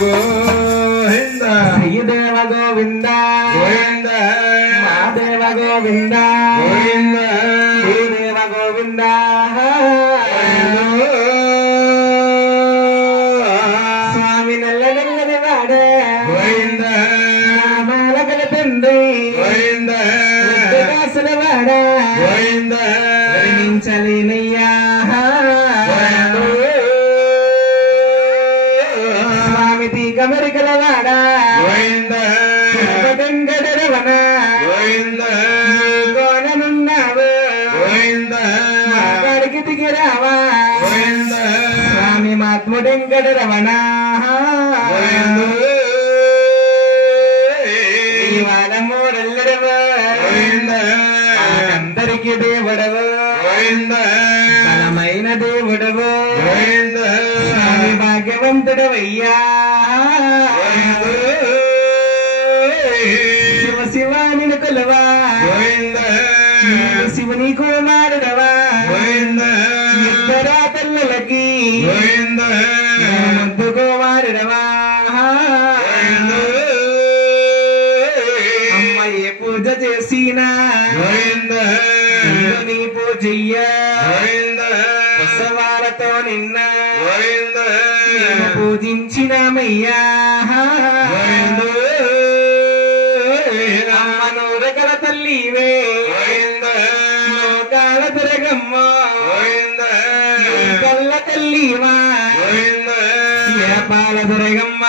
గోవింద శ్రీదేవ గోవింద గోవింద మహాదేవ గోవింద గోవింద శ్రీదేవ గోవింద స్వామి నల్ల నల్లని వాడ గోవింద నామాల గల తండ్రి గోవింద కాసుల వాడ గోవింద వర్ణించలేనయ్యా గమరికలవాడ గోవింద వెంకటరమణ గోవింద గోననున్నావు గోవింద మాడికి దిగిరావా గోవింద స్వామి మహాత్ముడు వెంకటరమణ ఇవాళ మూడల్లడవు గోవింద అందరికి దేవుడవు గోవింద బలమైన దేవుడవు గోవింద స్వామి భాగ్యవంతుడవయ్యా శివ శివాని కొలవా గోవింద శివుని కుమారుడవా గోవింద ఇద్దరా పిల్లలకి గోవింద ముద్దు కుమారుడవా అమ్మ ఏ పూజ చేసినా గోవింద నీ పూజయ్యా గోవింద ఉత్సవాలతో నిన్న గోవింద పూజించినామయ్యా అమ్మ నూరగల తల్లివే లోకాల తిరగమ్మ కళ్ళ తల్లివా పాల తిరగమ్మ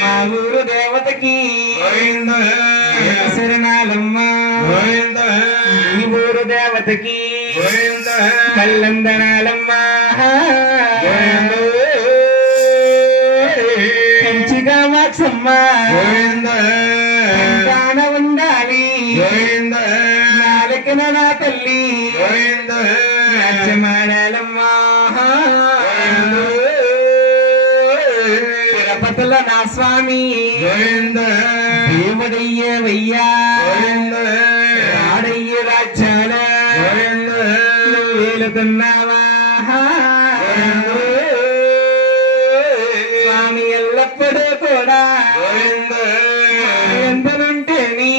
మా ఊరు దేవతకి శరణాలమ్మ ఈ ఊరు దేవతకి కల్లందనాలమ్మ కంచిగా మాక్షమ్మ కాన ఉండాలి నాలుకన నా తల్లి నాట్యమాడాలమ్మ తిరుపతుల నా స్వామి దేవుడయ్యేవయ్యా రాడయ్య రాజ్యాల వేలుతున్నావా స్వామి ఎల్లప్పుడూ కూడా ఎందరుంటేని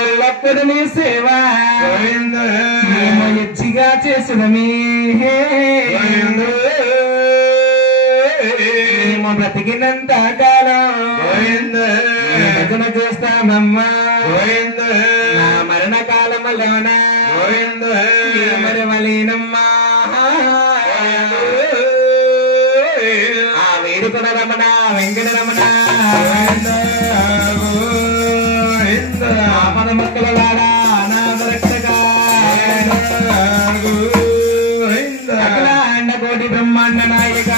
ఎల్లప్పుడు నీ సేవ మేము ఎచ్చిగా చేసినమే మేము బ్రతికినంత కాలం భజన చేస్తామమ్మా నా మరణ కాలములోన మరవలేనమ్మా ఆ వేడుకల రమణ వెంకటరమణ పద మొక్కల వాడా అనాథ రక్షక అఖిలాండ కోటి బ్రహ్మాండ నాయక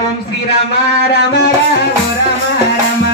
ఓం శ్రీరామ రామ రామ రామ రామ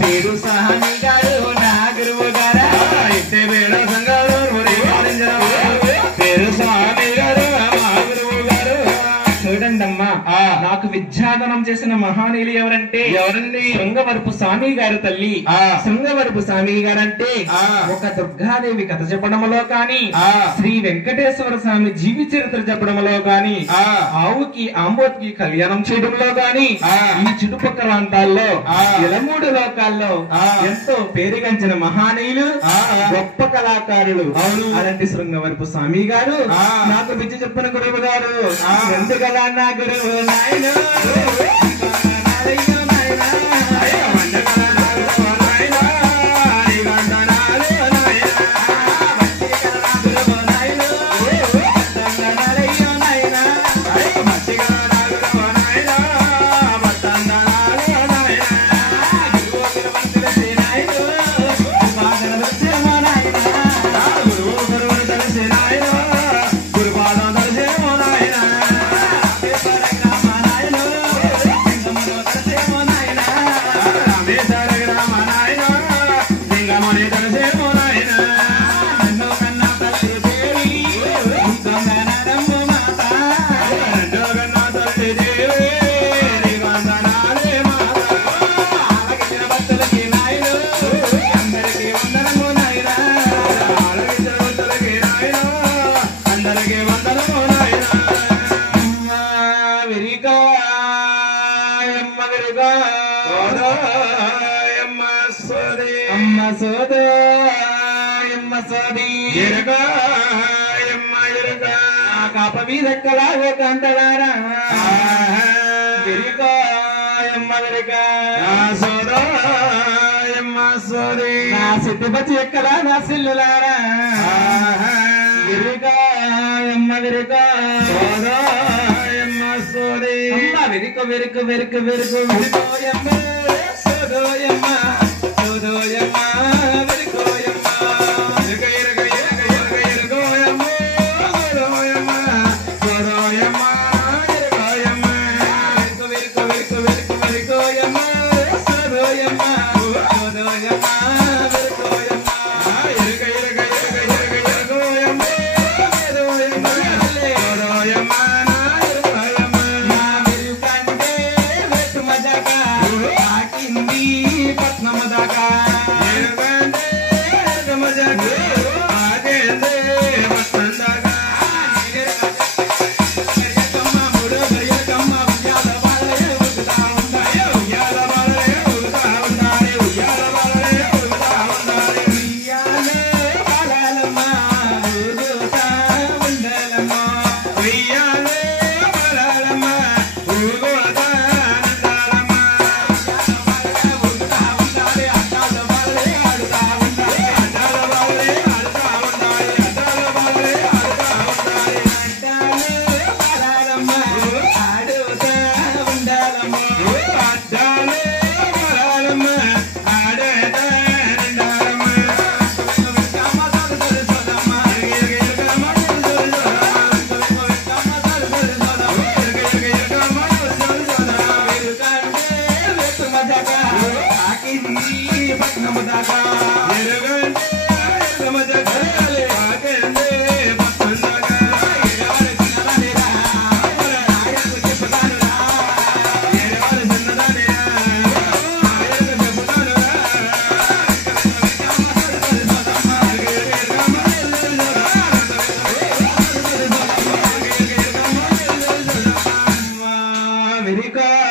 పేరు సహాని గారు నా గురువు గారా పేరు స్వామి గారు మా గురువు గారు చూడండి అమ్మా నాకు విద్య విద్యాదానం చేసిన మహానీయులు ఎవరంటే శృంగవరపు స్వామి గారి తల్లి శృంగవరపు స్వామి గారంటే ఒక దుర్గాదేవి కథ చెప్పడంలో కానీ శ్రీ వెంకటేశ్వర స్వామి జీవి చరిత్ర చెప్పడంలో గాని ఆవుకి ఆంబోతికి కళ్యాణం చేయడంలో గాని ఈ చుట్టుపక్కల ప్రాంతాల్లో 13 లోకాల్లో ఎంతో పేరుగంచిన మహానీయులు గొప్ప కళాకారులు అలాంటి శృంగవరపు స్వామి గారు నాకు విద్య చెప్పిన గురువు గారు ఎందుకలా నా గురువు నాయన సిద్ధిపతి ఎక్కడా నా సిల్లులారా వెరుక వెరుక వెరుక వెరుకు వెరుకోయమ్మ సోదోయమ్మ సోదోయమ్మ వెరుకోయమ్మ ఎరగ ఎరగ ఎరగ ఎరగ ఎరగోయమ్మ సోదోయమ్మ సోదోయమ్మ ఎరగోయమ్మ వెరుక వెరుక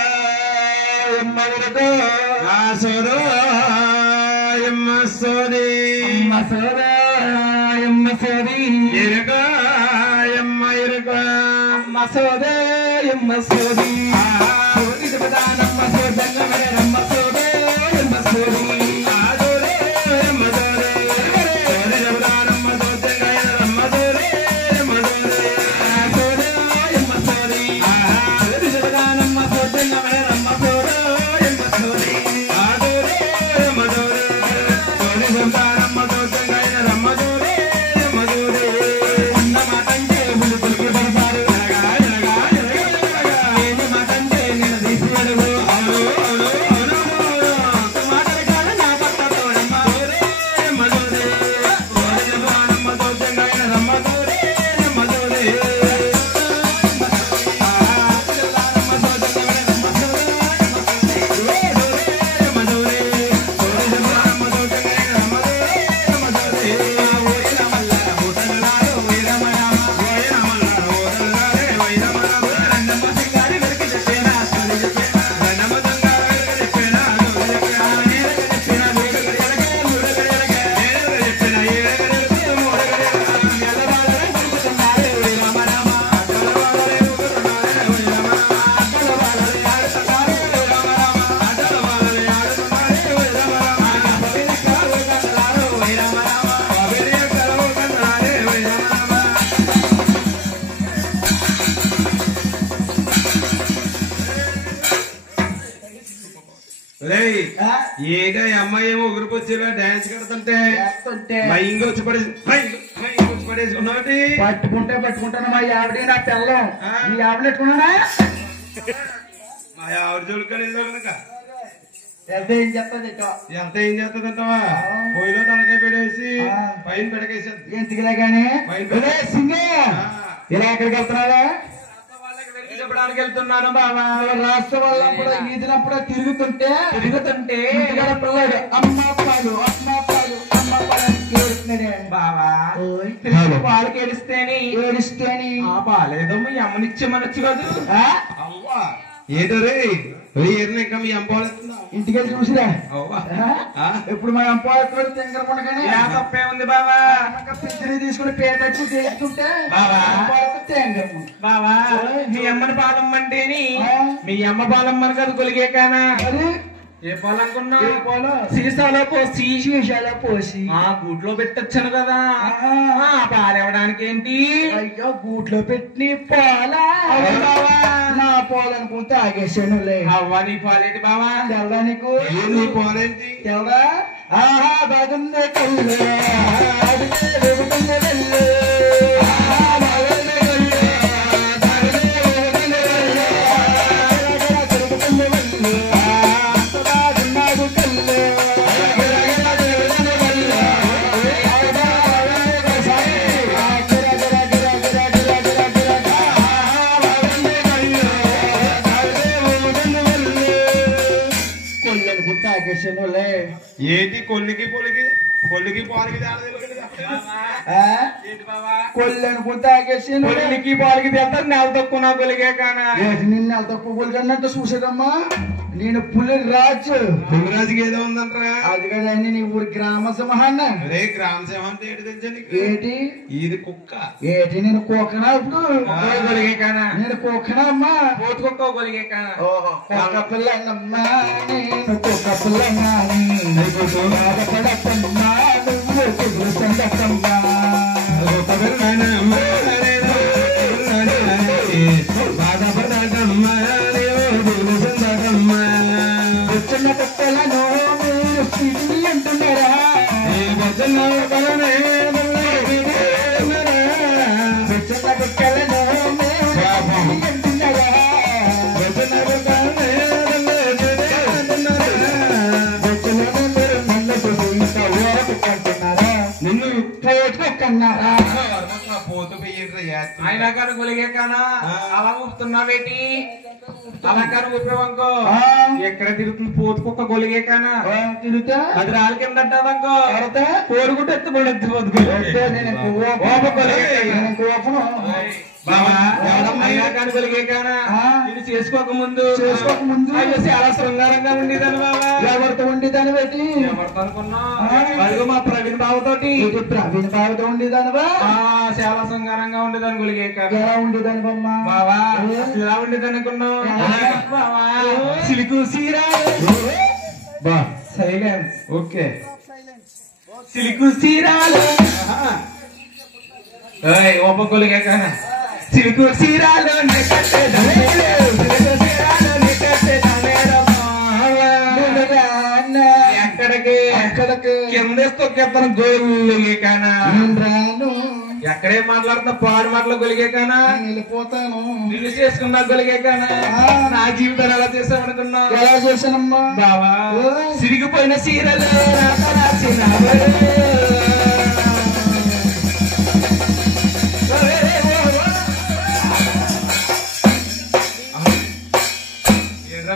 వెరుక వెరుక వెరుకోయమ్మ సోదోయమ్మ సోదోయమ్మ ఏదో అమ్మాయి ఏమో ఉగురుకొచ్చేలా డాన్స్ కడుతుంటే మా ఇంగ వచ్చి పడేసుకున్నావు పట్టుకుంటాను మా ఆవిడ నా పిల్లం మీ ఆవిడ పెట్టుకున్నాడా మా ఆవిడ చూడుకొని కనుక ఎంత ఏం చెప్తాది ఎంత ఏం చేస్తుందంటావా పొయ్యిలో తలకాయ పెడేసి పైన పెడకేసి ఎందుకులే గానీ సింగే ఇలా ఎక్కడికి వెళ్తున్నావా చెప్పడానికి వెళ్తున్నాను బాబా రాష్ట్ర వాళ్ళప్పుడు ఈదినప్పుడు తిరుగుతుంటే పిల్లడు అమ్మ పాలు ఏడుస్తున్నాడే బాబా పాలు ఏడిస్తేని ఆ పాలేదో మీ అమ్మనిచ్చేమనొచ్చు కదా అవ్వా ఏదో రే ఇంకా మీ అమ్మ ఇంటికి వెళ్ళి చూసిరా అవ్వా ఇప్పుడు మా అమ్మ తింగరపడగానే తప్పే ఉంది బాబా పిచ్చిని తీసుకుని పేటట్టు చేస్తుంటే బాబా మీ అమ్మని పాలమ్మంటేని మీ అమ్మ పాలమ్మని కదా కొలిగే కానా ఏ పాలు అనుకున్నా సీసాలో పోసి ఆ గూట్లో పెట్టొచ్చాను కదా పాలు ఇవ్వడానికి ఏంటి అయ్యో గూట్లో పెట్టి పాలా నా పాలు అనుకుంటే ఆగేసానులే అవ్వ నీ పాలేంటి బావా తెల్దా నీకు నీ పాలేంటి తెల్దా ఆహా బాగుందే కళ్ళు ఏంటి కొల్లికి పాలకి కొల్లని పుట్ట ఆగేసాను కొలికి పాలకి తెస్తారు నెల తక్కువ నా కొలిగే కానా నిన్ను నెల తక్కువ కొలికన్నట్టు చూసేదమ్మా నేను పులి పులిరాజుకి ఏదో ఉందంటారా అది కదండి నీ ఊరి గ్రామ సింహాన్న అదే గ్రామ సింహం అంటే ఏంటి తెలుసా నీకు ఏంటి ఇది కుక్క ఏంటి నేను కోకనా ఇప్పుడు కొలిగే కానా నేను కోకనా అమ్మా పోతుకొక్క కొలిగే కానా కోక పిల్లమ్మా నేను కోక పిల్లమ్మా బాధపడమ్మా నువ్వు సందమ్మా చిన్న కట్టెలను మీరు సిటీ అంటున్నారా చిన్న కట్టెలను నిన్ను పోటుకొక్కన్నారా పోతు ఆయన కానీ కొలిగే కానా అలా ఊపుతున్నావేటి అలా కానీ ఊపేవనుకో ఎక్కడ తిరుగుతుంది పోతుకొక్క కొలిగే కానా తిరుగుతా అది రాళ్ళ కింద అంటావనుకో కోరుకుంటే ఎత్తుబడి ఎత్తుపోతు అయినా కానీ కొలిగే కానా ఇది చేసుకోకముందు చాలా శృంగారంగా ఉండేదాన్ని బాబా ఎవరితో ఉండేదాన్ని బట్టి ఎవరితో అనుకున్నా అదిగో మా ప్రవీణ్ బాబుతోటి ప్రవీణ్ బాబుతో ఉండేదానివా చాలా శృంగారంగా ఉండేదాన్ని కొలిగే ఎలా ఉండేదాని బొమ్మ బావా ఇలా ఉండేదాన్ని అనుకున్నావు బావా సిలుకు సీరా సైలెన్స్ ఓకే సిలుకు సీరాలు ఓప కొలిగే కానా సిలుకు సీరాలు ఎక్కడికి కిందేసి తొక్కేస్తాను గోలిగే కానా ఎక్కడే మాట్లాడుతున్నా పాడు మాటలు గొలిగే కానా వెళ్ళిపోతాను నిన్ను చేసుకున్నా గొలిగే కానా నా జీవితాన్ని ఎలా చేసామనుకున్నా ఎలా చేశానమ్మా బావా సిరిగిపోయిన సీరలు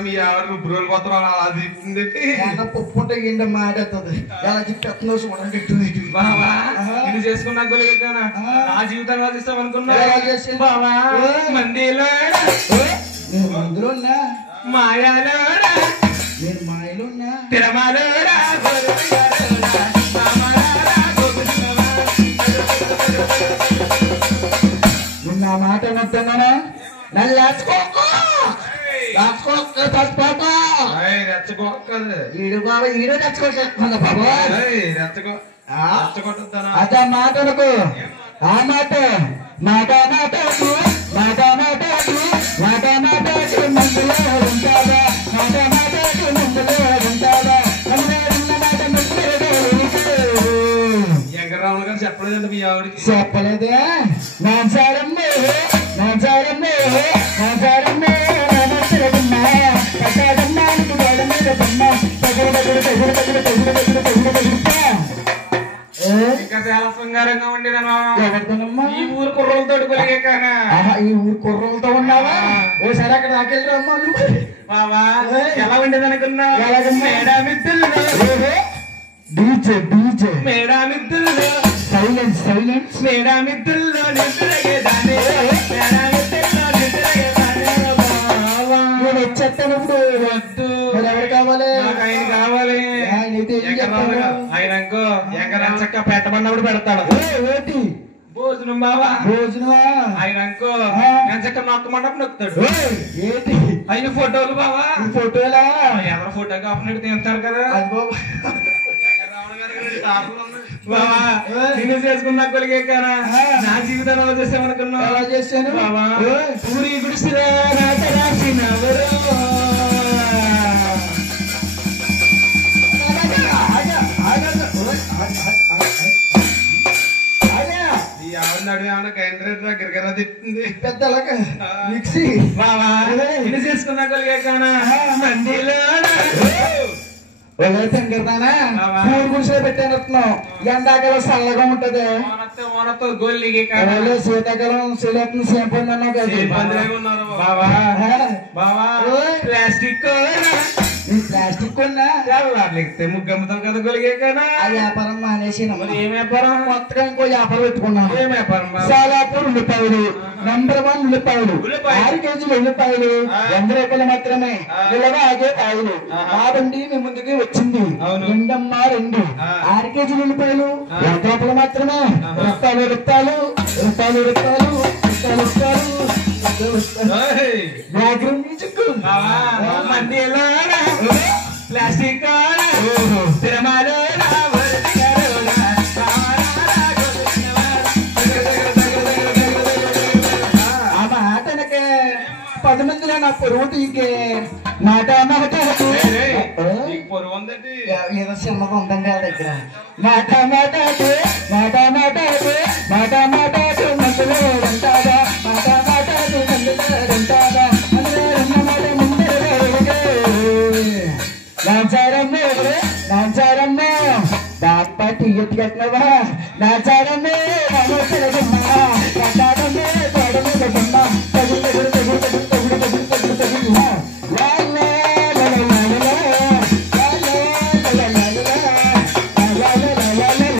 మీ ఆవిడ బ్రోలు పోతాం అది పప్పు ఉంటే ఎండ మాడేస్తుంది ఎలా చెప్పేస్తుందో చూడండి బావా నిన్ను చేసుకున్నా గొలిగే కానా నా జీవితాన్ని ఎలా చేసామనుకున్నా బావా మందిలో నేను మందులో ఉన్నా మాయాలోడా నేను మాయలో ఉన్నా తిరమాలోడా నిన్న ఆ మాట మొత్తమనా నన్ను ఈడు బాబా ఈడో రెచ్చగొట్టేస్తున్నా బాబా అదే మాట అనుకో ఆ మాట మాట మాటకు మందులో ఉంటావా మాట మాటకు మందులో ఉంటావా చెప్పలేదండి మీ ఆవిడకి. చెప్పలేదే నాచారమ్మే నాచారమ్మే నాచారమ్మే ఇంకా చాలా శృంగారంగా ఉండేదమ్మా. ఎవరితోనమ్మా? ఈ ఊరు కుర్రలతో కొలిగాక. ఈ ఊరు కుర్రలతో ఉన్నావా? ఓసారి అక్కడ నాకెళ్ళరమ్మా బావా ఎలా ఉండేది అనుకున్నా? మేడామిత్రులు డీజే డీజే మేడామిత్రులు సైలెన్స్ సైలెన్స్ మేడామిత్రుల్లో నిద్రగేదాన్ని మేడామిత్రుల్లో నిద్రగేదాన్ని. నేను వచ్చేస్తానప్పుడు వద్దు మరి ఎవరు కావాలి? నాకు ఆయన కావాలి. ఆయన అయితే ఏం చెప్తాడు? ఆయన అనుకో ఎకరం చక్క పెట్టమన్నప్పుడు పెడతాడు. ఏంటి భోజనం బావా భోజనమా? ఆయన అనుకో చక్క నొక్కమన్నప్పుడు నొక్కుతాడు. ఏంటి ఆయన ఫోటోలు బావా ఫోటోలా? ఎవరు ఫోటో కాపునట్టు తీస్తారు కదా. బావా నేను చేసుకున్నా కొలిగేకానా నా జీవితంలో ఎలా చేసామనుకున్నా? ఎలా చేశాను బావా పూరి గుడిసిరా రాత రాసినవరు. ఈ ఆవిడ నడువు ఏమన్నా గ్రైండర్ దగ్గర తిట్టింది పెద్ద మిక్సీ. బావా నేను చేసుకున్నా కొలిగేకానా మందిలో సంగీతానా పూరి గుడిసెలో పెట్టాను. ఎండాకాలం చల్లగా ఉంటది. శీతాకాలం శీలత్న సేపన్నావు బావా బావా ప్లాస్టిక్ ప్లాస్టిక్ కొన్నా ముగ్గమ్మతో కదా కొలిగేకానా. ఆ వ్యాపారం మానేసి ఏం వ్యాపారం? కొత్తగా ఇంకో వ్యాపారం పెట్టుకున్నాను. ఏం వ్యాపారం? సాలాపూర్ ఉల్లిపాయలు నంబర్ 1 ఉల్లిపాయలు 6 కేజీలు ఉల్లిపాయలు 100 రూపాయలు మాత్రమే. ఇలాగా ఆగే కాయలు కాదండి మీ ముందుకి వచ్చింది. రెండమ్మా 2 6 కేజీలు ఉల్లిపాయలు 100 రూపాయలు మాత్రమే. రూపాయలు రూపాయలు రూపాయలు రూపాయలు రూపాయలు రూపాయలు బ్యాక్గ్రౌండ్ మ్యూజిక్ మందిలో ప్లాస్టిక్ తిరమాలో ఆ మాట అనకే 10 మందిలో నా పొరుగు తీకే మాట మాట పొరుగు ఉందండి. ఏదో చిన్నది ఉందండి ఆ దగ్గర. మాట మాట మాట మాట మాట మాట మందులో ఉంటాదా మాట మాట మందులో ఉంటాదా మాట ముందరే నాచారమ్మే నాచారమ్మే బాప్ప టికెట్ కట్టినవా నాచారమ్మే నమస్కారమ్మా